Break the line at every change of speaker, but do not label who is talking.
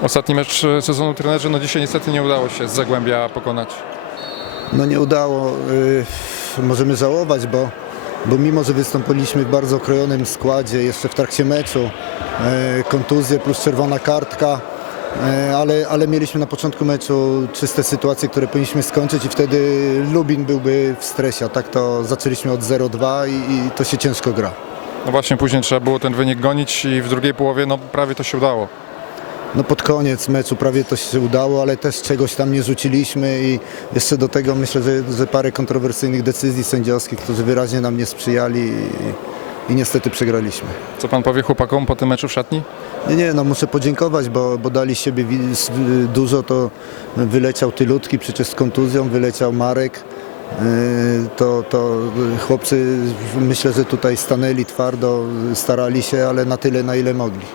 Ostatni mecz e, sezonu trenerzy, no dzisiaj niestety nie udało się z Zagłębia pokonać.
No nie udało. y, Możemy żałować, bo, bo mimo, że wystąpiliśmy w bardzo okrojonym składzie jeszcze w trakcie meczu, y, kontuzje plus czerwona kartka, ale, ale mieliśmy na początku meczu czyste sytuacje, które powinniśmy skończyć i wtedy Lubin byłby w stresie, a tak to zaczęliśmy od 0-2 i, i to się ciężko gra.
No właśnie później trzeba było ten wynik gonić i w drugiej połowie no prawie to się udało.
No pod koniec meczu prawie to się udało, ale też czegoś tam nie rzuciliśmy i jeszcze do tego myślę, że, że parę kontrowersyjnych decyzji sędziowskich, którzy wyraźnie nam nie sprzyjali i, i niestety przegraliśmy.
Co pan powie chłopakom po tym meczu w szatni?
Nie, nie, no muszę podziękować, bo, bo dali siebie dużo, to wyleciał Tylutki przecież z kontuzją, wyleciał Marek. Yy, To, to chłopcy myślę, że tutaj stanęli twardo, starali się, ale na tyle na ile mogli.